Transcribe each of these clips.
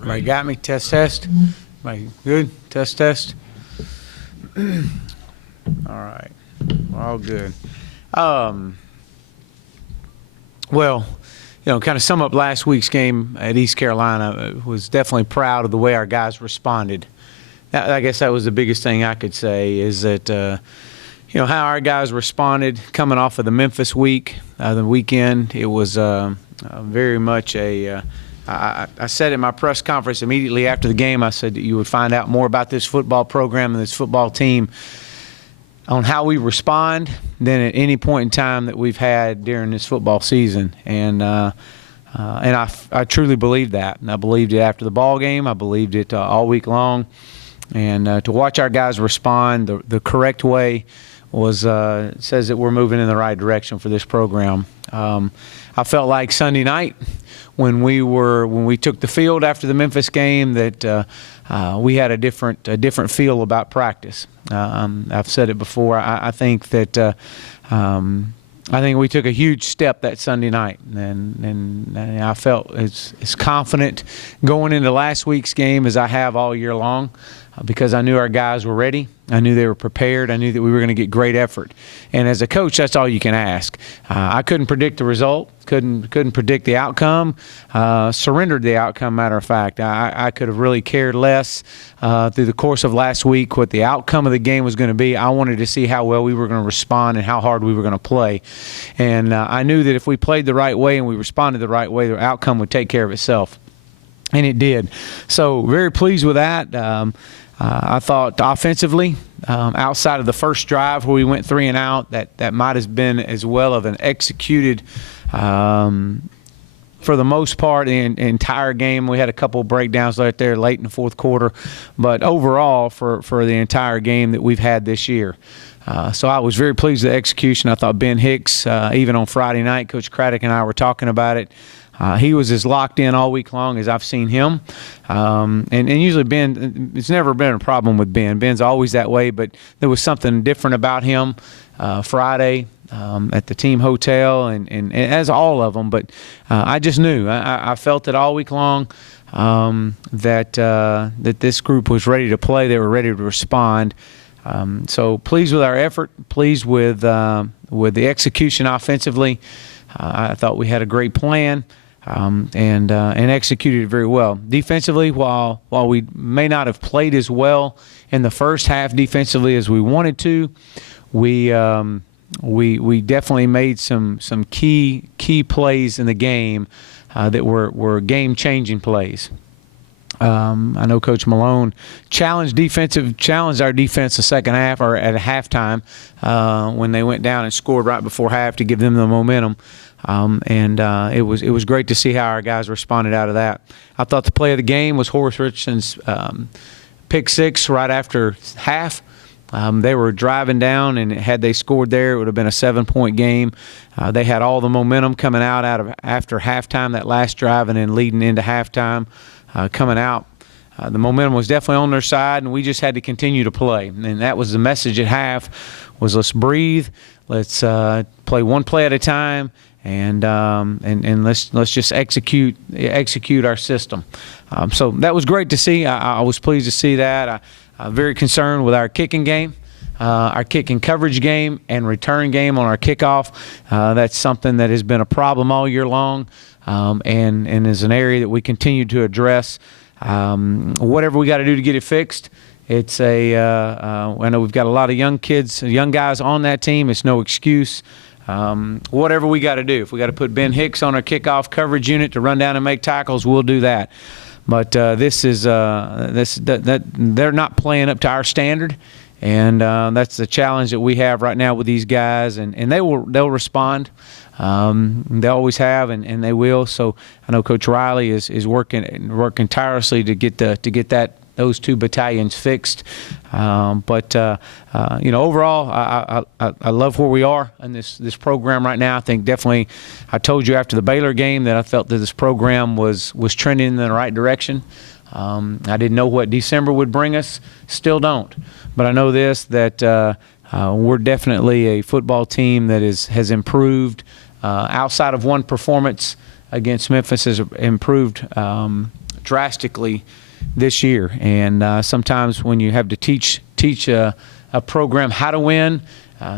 Everybody got me? Test, test. Everybody good? Test, test. All right. We're all good. Well, kind of sum up last week's game at East Carolina, was definitely proud of the way our guys responded. I guess that was the biggest thing I could say is that, how our guys responded coming off of the Memphis week, the weekend. It was very much I said in my press conference immediately after the game, I said that you would find out more about this football program and this football team on how we respond than at any point in time that we've had during this football season. And I truly believed that. And I believed it after the ball game. I believed it all week long. And to watch our guys respond the correct way says that we're moving in the right direction for this program. I felt like Sunday night when we took the field after the Memphis game that we had a different feel about practice. I've said it before. I think that I think we took a huge step that Sunday night, and I felt as confident going into last week's game as I have all year long, because I knew our guys were ready. I knew they were prepared. I knew that we were going to get great effort. And as a coach, that's all you can ask. I couldn't predict the result, couldn't predict the outcome, surrendered the outcome, matter of fact. I could have really cared less through the course of last week what the outcome of the game was going to be. I wanted to see how well we were going to respond and how hard we were going to play. And I knew that if we played the right way and we responded the right way, the outcome would take care of itself. And it did. So very pleased with that. I thought offensively, outside of the first drive where we went 3 and out, that might have been as well of an executed, for the most part, the entire game. We had a couple of breakdowns right there late in the fourth quarter, but overall for the entire game that we've had this year. So I was very pleased with the execution. I thought Ben Hicks, even on Friday night, Coach Craddock and I were talking about it. He was as locked in all week long as I've seen him. And usually Ben, it's never been a problem with Ben. Ben's always that way, but there was something different about him Friday at the team hotel and as all of them. But I just knew. I felt it all week long that this group was ready to play. They were ready to respond. So pleased with our effort, pleased with the execution offensively. I thought we had a great plan. And executed it very well. Defensively, while we may not have played as well in the first half defensively as we wanted to, we definitely made some key plays in the game that were game-changing plays. I know Coach Malone challenged our defense the second half or at halftime when they went down and scored right before half to give them the momentum. It was great to see how our guys responded out of that. I thought the play of the game was Horace Richardson's pick six right after half. They were driving down, and had they scored there, it would have been a 7-point game. They had all the momentum coming out of after halftime, that last drive, and then leading into halftime coming out. The momentum was definitely on their side, and we just had to continue to play. And that was the message at half, was let's breathe, let's play one play at a time, and let's just execute our system. So that was great to see. I was pleased to see that. I'm very concerned with our kicking game, our kicking coverage game, and return game on our kickoff. That's something that has been a problem all year long, and is an area that we continue to address. Whatever we got to do to get it fixed. It's I know we've got a lot of young kids, young guys on that team. It's no excuse. Whatever we got to do. If we got to put Ben Hicks on our kickoff coverage unit to run down and make tackles, we'll do that. But this is they're not playing up to our standard, and that's the challenge that we have right now with these guys. And they'll respond. They always have, and they will. So I know Coach Riley is working tirelessly to get those two battalions fixed. But overall, I love where we are in this program right now. I think definitely, I told you after the Baylor game that I felt that this program was trending in the right direction. I didn't know what December would bring us, still don't. But I know this, that we're definitely a football team that has improved. Outside of one performance against Memphis, has improved drastically this year. And sometimes when you have to teach a program how to win,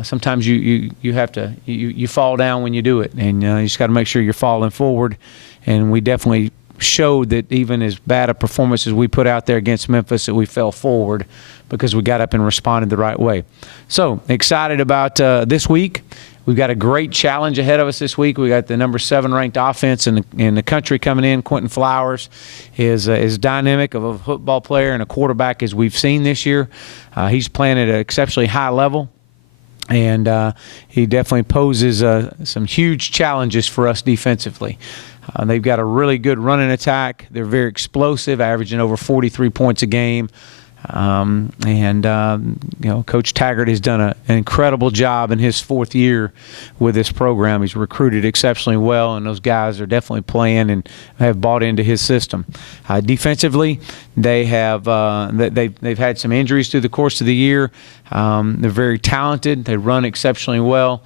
sometimes you have to you fall down when you do it, and you just got to make sure you're falling forward. And we definitely showed that even as bad a performance as we put out there against Memphis, that we fell forward because we got up and responded the right way. So excited about this week. We've got a great challenge ahead of us this week. We got the number 7 ranked offense in the country coming in. Quentin Flowers is as dynamic of a football player and a quarterback as we've seen this year. He's playing at an exceptionally high level, and he definitely poses some huge challenges for us defensively. They've got a really good running attack. They're very explosive, averaging over 43 points a game. Coach Taggart has done an incredible job in his 4th year with this program. He's recruited exceptionally well, and those guys are definitely playing and have bought into his system. Defensively, they have they've had some injuries through the course of the year. They're very talented. They run exceptionally well.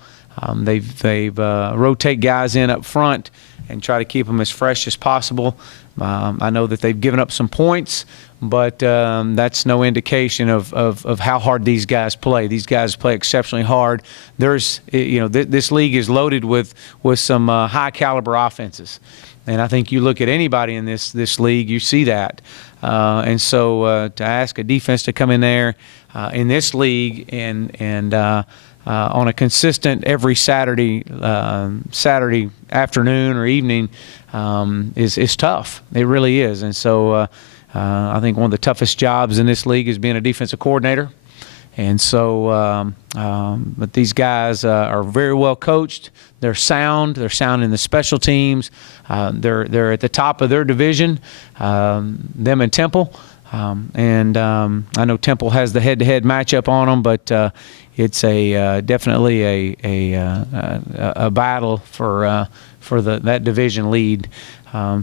They've rotate guys in up front and try to keep them as fresh as possible. I know that they've given up some points, but that's no indication of how hard these guys play. These guys play exceptionally hard. There's, this league is loaded with some high caliber offenses, and I think you look at anybody in this league, you see that. And so to ask a defense to come in there in this league and on a consistent every Saturday afternoon or evening is tough. It really is. And so I think one of the toughest jobs in this league is being a defensive coordinator. And so, but these guys are very well coached. They're sound. They're sound in the special teams. They're at the top of their division, them and Temple. I know Temple has the head-to-head matchup on them, but it's definitely a battle for that division lead.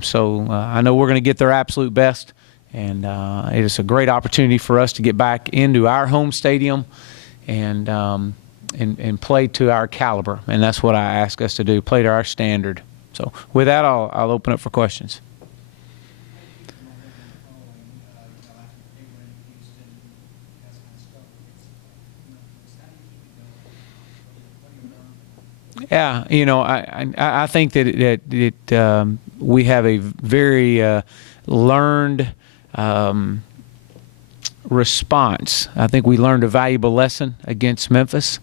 So I know we're going to get their absolute best, and it is a great opportunity for us to get back into our home stadium and play to our caliber, and that's what I ask us to do: play to our standard. So with that, I'll open up for questions. Yeah, I think that we have a very learned response. I think we learned a valuable lesson against Memphis.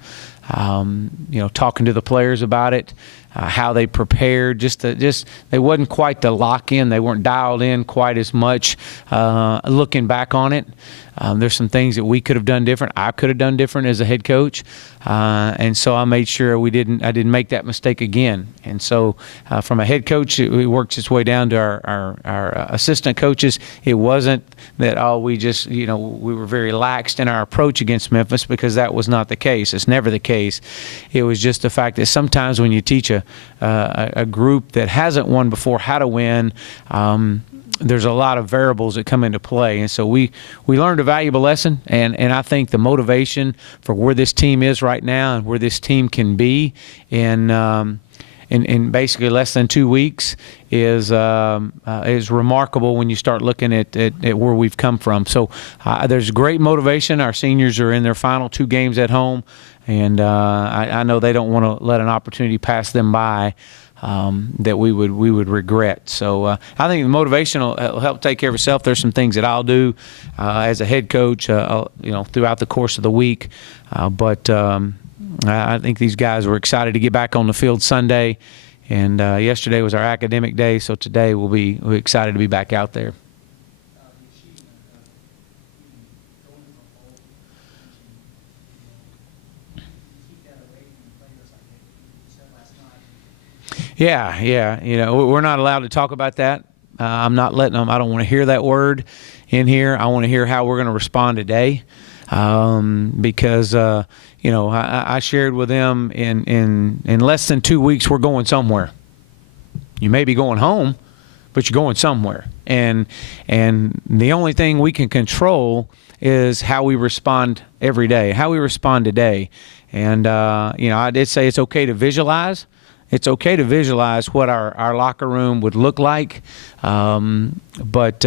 Talking to the players about it, how they prepared. They wasn't quite the lock in. They weren't dialed in quite as much. Looking back on it, there's some things that we could have done different. I could have done different as a head coach, and so I made sure I didn't make that mistake again. And so, from a head coach, it works its way down to our assistant coaches. It wasn't that we were very laxed in our approach against Memphis, because that was not the case. It's never the case. It was just the fact that sometimes when you teach a group that hasn't won before how to win, there's a lot of variables that come into play. And so we learned a valuable lesson, and I think the motivation for where this team is right now and where this team can be in basically less than 2 weeks is remarkable when you start looking at where we've come from. So there's great motivation. Our seniors are in their final 2 games at home, and I know they don't want to let an opportunity pass them by that we would regret. So I think the motivation will help take care of itself. There's some things that I'll do as a head coach, throughout the course of the week. But I think these guys were excited to get back on the field Sunday, and yesterday was our academic day. So today we're excited to be back out there. Yeah. We're not allowed to talk about that. I'm not letting them. I don't want to hear that word in here. I want to hear how we're going to respond today, because I shared with them in less than 2 weeks we're going somewhere. You may be going home, but you're going somewhere, and the only thing we can control is how we respond every day, how we respond today. And I did say it's okay to visualize. it's okay to visualize what our locker room would look like, but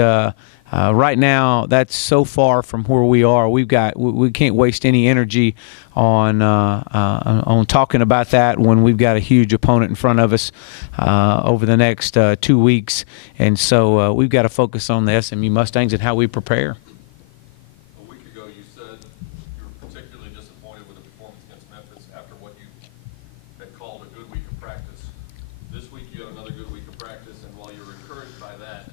right now that's so far from where we are. We can't waste any energy on talking about that when we've got a huge opponent in front of us over the next 2 weeks, and so we've got to focus on the SMU Mustangs and how we prepare. A week ago, you said you were particularly disappointed with the performance against Memphis after what you had called a good week of practice. This week, you had another good week of practice, and while you're encouraged by that,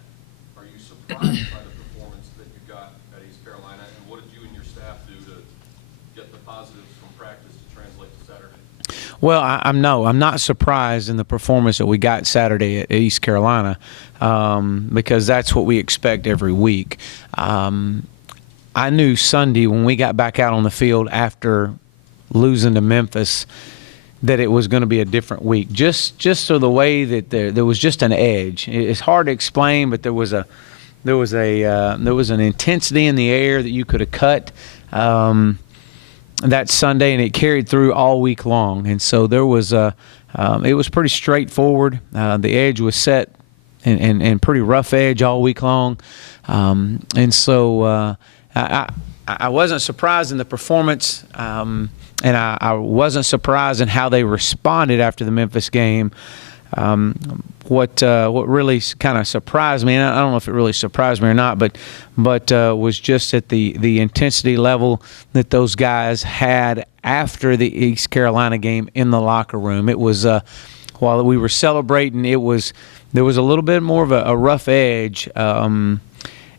are you surprised by the performance that you got at East Carolina, and what did you and your staff do to get the positives from practice to translate to Saturday? Well, I'm not surprised in the performance that we got Saturday at East Carolina, because that's what we expect every week. I knew Sunday when we got back out on the field after losing to Memphis that it was going to be a different week. Just so the way that there was just an edge. It's hard to explain, but there was an intensity in the air that you could have cut that Sunday, and it carried through all week long. And so there was it was pretty straightforward. The edge was set and pretty rough edge all week long, and so I wasn't surprised in the performance, and I wasn't surprised in how they responded after the Memphis game. What really kind of surprised me, and I don't know if it really surprised me or not, but was just at the intensity level that those guys had after the East Carolina game in the locker room. It was while we were celebrating, there was a little bit more of a rough edge.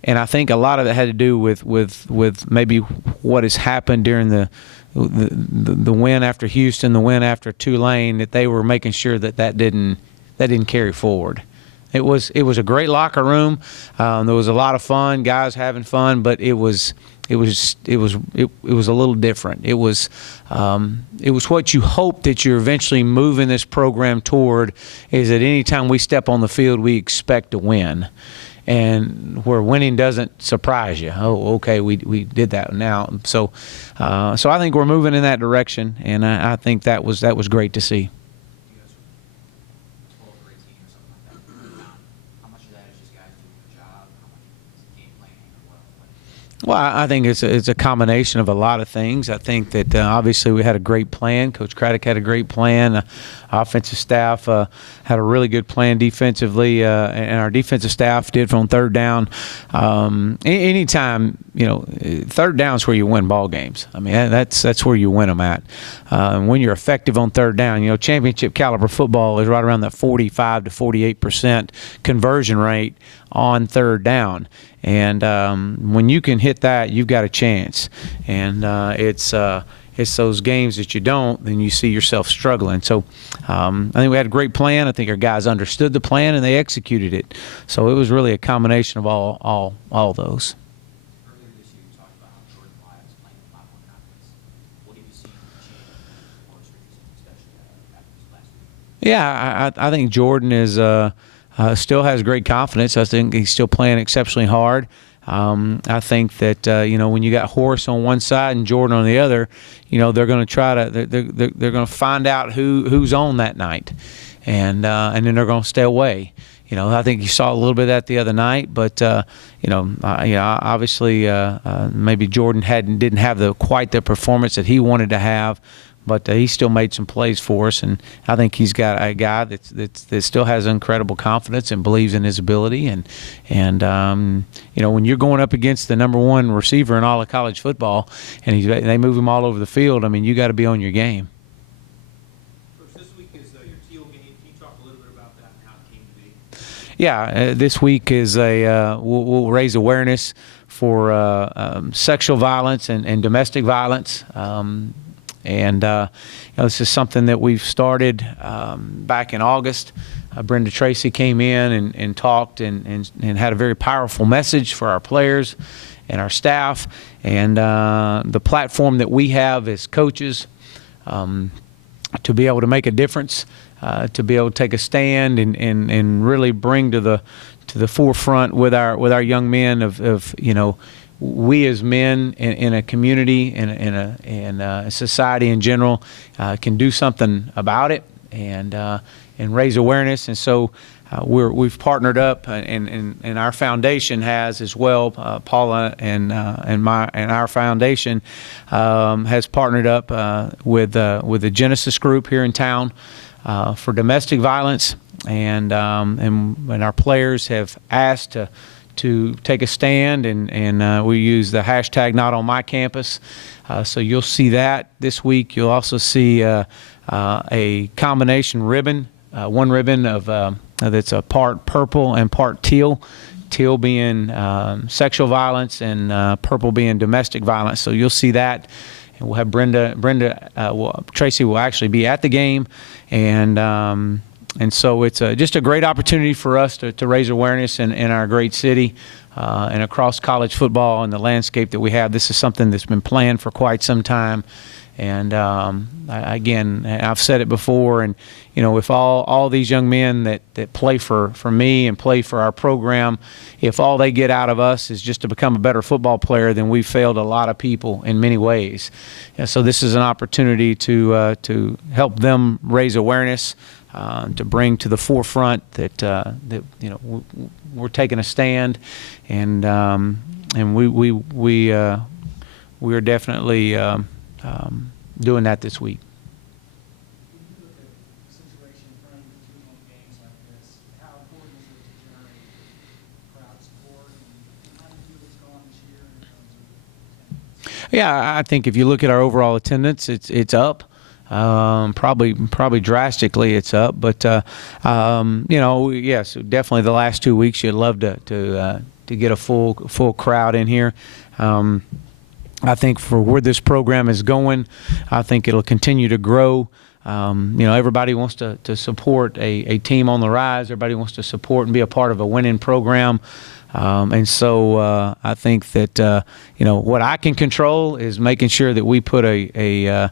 And I think a lot of it had to do with maybe what has happened during the win after Houston, the win after Tulane, that they were making sure that didn't carry forward. It was a great locker room. There was a lot of fun, guys having fun, but it was a little different. It was what you hope that you're eventually moving this program toward, is that any time we step on the field, we expect to win. And where winning doesn't surprise you. Oh, okay, we did that now. So I think we're moving in that direction, and I think that was great to see. You guys are 12 or 18 or something like that. How much of that is just guys doing their job? How much is game planning or what? Well, I think it's a combination of a lot of things. I think that obviously we had a great plan. Coach Craddock had a great plan. Offensive staff had a really good plan defensively, and our defensive staff did on third down. Anytime, third down is where you win ball games. I mean, that's where you win them at. When you're effective on third down, championship caliber football is right around that 45 to 48% conversion rate on third down. And when you can hit that, you've got a chance. And it's those games that you don't, then you see yourself struggling. So I think we had a great plan. I think our guys understood the plan and they executed it. So it was really a combination of all those. Earlier this year, you talked about how Jordan Lyons playing with a lot more confidence. What have you seen change in the course, especially after this last week? Yeah, I think Jordan is still has great confidence. I think he's still playing exceptionally hard. I think that when you got Horace on one side and Jordan on the other, they're going to try to they're going to find out who's on that night, and then they're going to stay away. I think you saw a little bit of that the other night, but obviously maybe Jordan didn't have quite the performance that he wanted to have. But he still made some plays for us, and I think he's got a guy that still has incredible confidence and believes in his ability. And when you're going up against the number one receiver in all of college football, and they move him all over the field, I mean, you got to be on your game. Coach, this week is your Teal game. Can you talk a little bit about that and how it came to be? Yeah, this week is we'll raise awareness for sexual violence and domestic violence. This is something that we've started back in August. Brenda Tracy came in and talked and had a very powerful message for our players and our staff. And the platform that we have as coaches to be able to make a difference, to be able to take a stand and really bring to the forefront with our young men of we as men in a community and a society in general can do something about it, and raise awareness. And so we've partnered up, and our foundation has as well. Paula and our foundation has partnered up with the Genesis Group here in town for domestic violence, and our players have asked to take a stand, and we use the hashtag Not On My Campus. So you'll see that this week. You'll also see a combination ribbon, one ribbon of that's a part purple and part teal. Teal being sexual violence, and purple being domestic violence. So you'll see that, and we'll have Tracy will actually be at the game, and so it's just a great opportunity for us to raise awareness in our great city and across college football and the landscape that we have. This is something that's been planned for quite some time. And again, I've said it before, and if all these young men that play for me and play for our program, if all they get out of us is just to become a better football player, then we've failed a lot of people in many ways. And so this is an opportunity to help them raise awareness, to bring to the forefront that we're taking a stand, and we are definitely doing that this week. When you look at the situation in front of you with 2 home games like this, how important is it to generate crowd support, and how do you feel it's gone this year in terms of attendance? Yeah, I think if you look at our overall attendance, it's up. Probably drastically it's up, but yes, definitely the last 2 weeks you'd love to get a full crowd in here. I think for where this program is going, I think it'll continue to grow. Everybody wants to support a team on the rise. Everybody wants to support and be a part of a winning program. And so I think that what I can control is making sure that we put a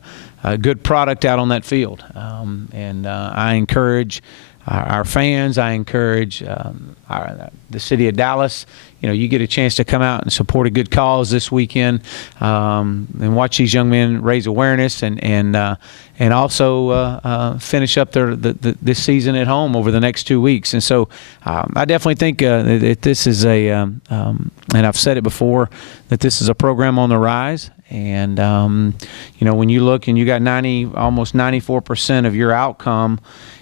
good product out on that field. And I encourage our fans. I encourage the city of Dallas. You get a chance to come out and support a good cause this weekend, and watch these young men raise awareness, and also finish up this season at home over the next 2 weeks. And so I definitely think that this is and I've said it before, that this is a program on the rise. And when you look and you got almost 94% of your outcome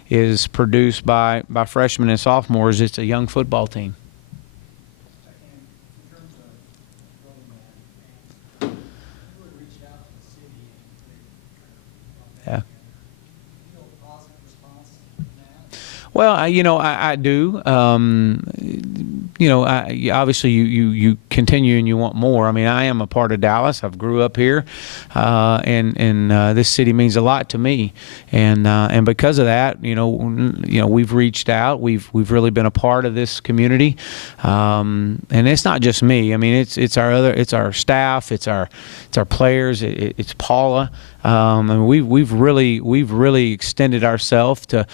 is produced by freshmen and sophomores, it's a young football team. And in terms of building that, and you would reach out to the city and Yeah. feel a positive response from that? Well, I do. Obviously you continue and you want more. I mean, I am a part of Dallas. I've grew up here, and this city means a lot to me. And because of that, we've reached out. We've really been a part of this community. And it's not just me. I mean, it's our staff, it's our players, it's Paula. And we've really extended ourselves to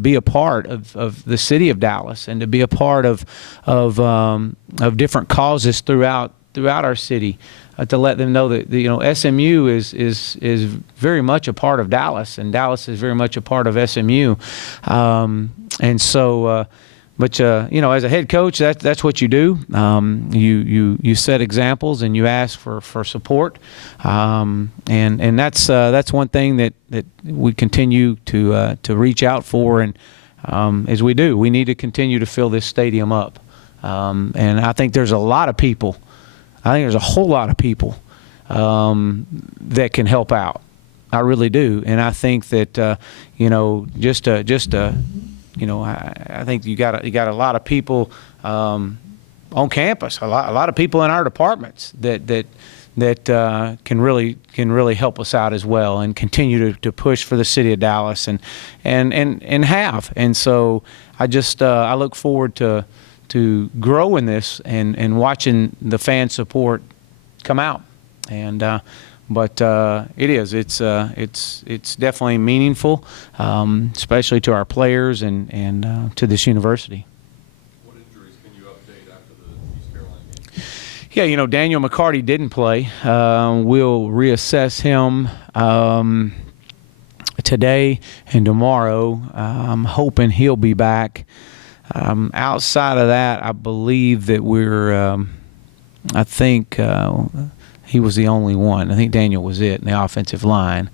be a part of the city of Dallas, and to be a part of different causes throughout our city, to let them know that SMU is very much a part of Dallas, and Dallas is very much a part of SMU, and so. But as a head coach, that's what you do. You set examples and you ask for support, and that's one thing that we continue to reach out for, and as we do, we need to continue to fill this stadium up. And I think there's a lot of people. I think there's a whole lot of people that can help out. I really do, and I think that I think you got a lot of people on campus, a lot of people in our departments that can really help us out as well, and continue to push for the city of Dallas, and have. And so I look forward to growing this and watching the fan support come out. And but it's definitely meaningful, especially to our players and to this university. What injuries can you update after the East Carolina game? Yeah, Daniel McCarty didn't play. We'll reassess him today and tomorrow. I'm hoping he'll be back. Outside of that, I believe that I think he was the only one. I think Daniel was it in the offensive line.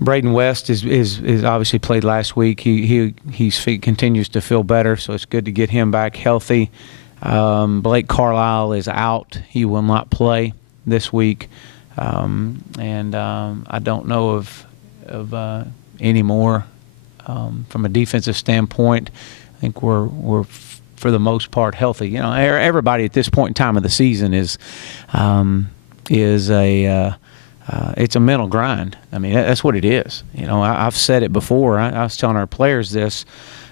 Braden West is obviously played last week. He's continues to feel better, so it's good to get him back healthy. Blake Carlisle is out. He will not play this week. I don't know of any more from a defensive standpoint. I think we're for the most part healthy. You know, everybody at this point in time of the season is it's a mental grind. I mean, that's what it is. You know, I've said it before. I was telling our players this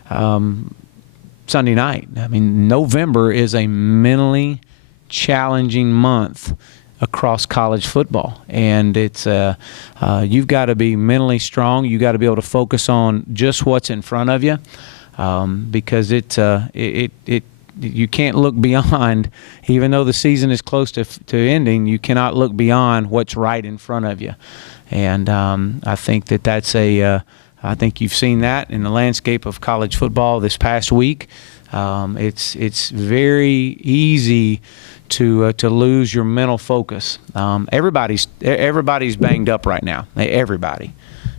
Sunday night. I mean, November is a mentally challenging month across college football, and it's you've got to be mentally strong. You got to be able to focus on just what's in front of you, because you can't look beyond. Even though the season is close to ending, you cannot look beyond what's right in front of you. And I think that's I think you've seen that in the landscape of college football this past week. It's very easy to lose your mental focus. Everybody's banged up right now. Everybody,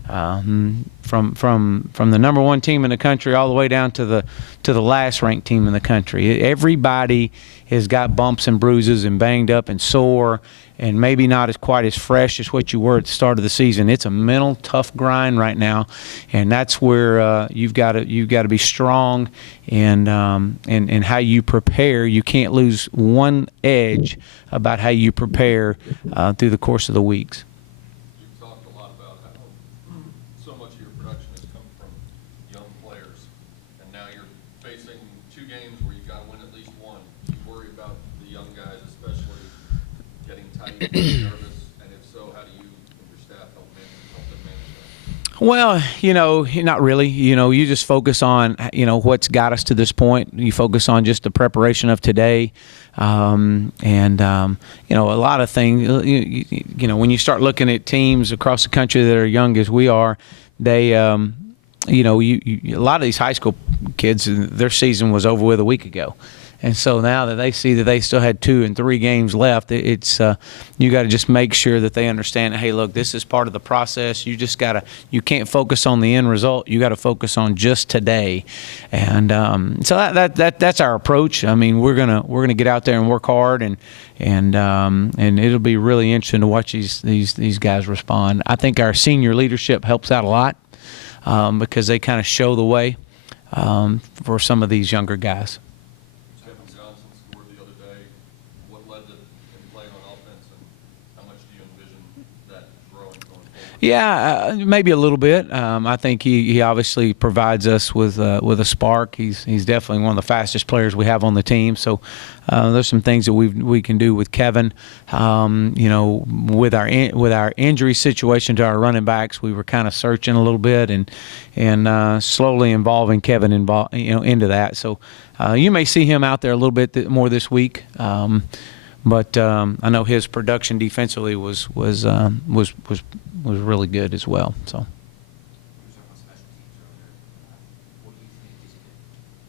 from the number one team in the country all the way down to the last ranked team in the country. Everybody has got bumps and bruises and banged up and sore, and maybe not quite as fresh as what you were at the start of the season. It's a mental tough grind right now, and that's where you've got to be strong and how you prepare. You can't lose one edge about how you prepare through the course of the weeks. You've talked a lot about how so much of your production has come from young players, and now you're facing 2 games where you've got to win at least one. Do you worry about the young guys, especially getting tight, nervous, and if so, how do you and your staff help them manage that? Well, you know, not really. You know, you just focus on, you know, what's got us to this point. You focus on just the preparation of today. You know, a lot of things, you know, when you start looking at teams across the country that are young as we are, they, you know, a lot of these high school kids, their season was over with a week ago. And so now that they see that they still had 2 and 3 games left, it's you got to just make sure that they understand, hey, look, this is part of the process. You you can't focus on the end result. You got to focus on just today. And so that's our approach. I mean, we're gonna get out there and work hard, and it'll be really interesting to watch these guys respond. I think our senior leadership helps out a lot because they kind of show the way for some of these younger guys. Yeah, maybe a little bit. I think he obviously provides us with a spark. He's definitely one of the fastest players we have on the team. So there's some things that we can do with Kevin. You know, with our injury situation to our running backs, we were kind of searching a little bit and slowly involving Kevin into that. So you may see him out there a little bit more this week. But I know his production defensively was really good as well. So. We were talking about special teams earlier. What do you think is a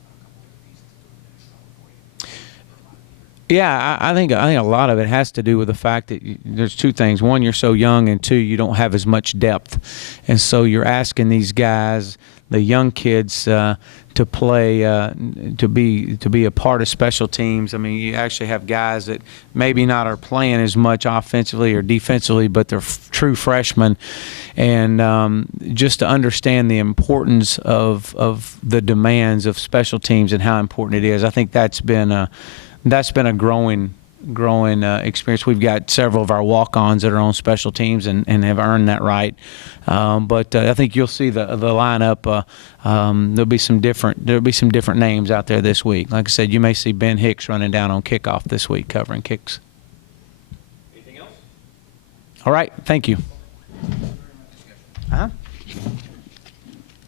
couple of the reasons it's been a struggle for you? Yeah, I think a lot of it has to do with the fact that there's 2 things. One, you're so young, and 2, you don't have as much depth, and so you're asking these guys, the young kids, to play, to be a part of special teams. I mean, you actually have guys that maybe not are playing as much offensively or defensively, but they're true freshmen, and just to understand the importance of the demands of special teams and how important it is. I think that's been a growing experience. We've got several of our walk-ons that are on special teams and have earned that right. But I think you'll see the lineup. There'll be some different names out there this week. Like I said, you may see Ben Hicks running down on kickoff this week covering kicks. Anything else? All right. Thank you.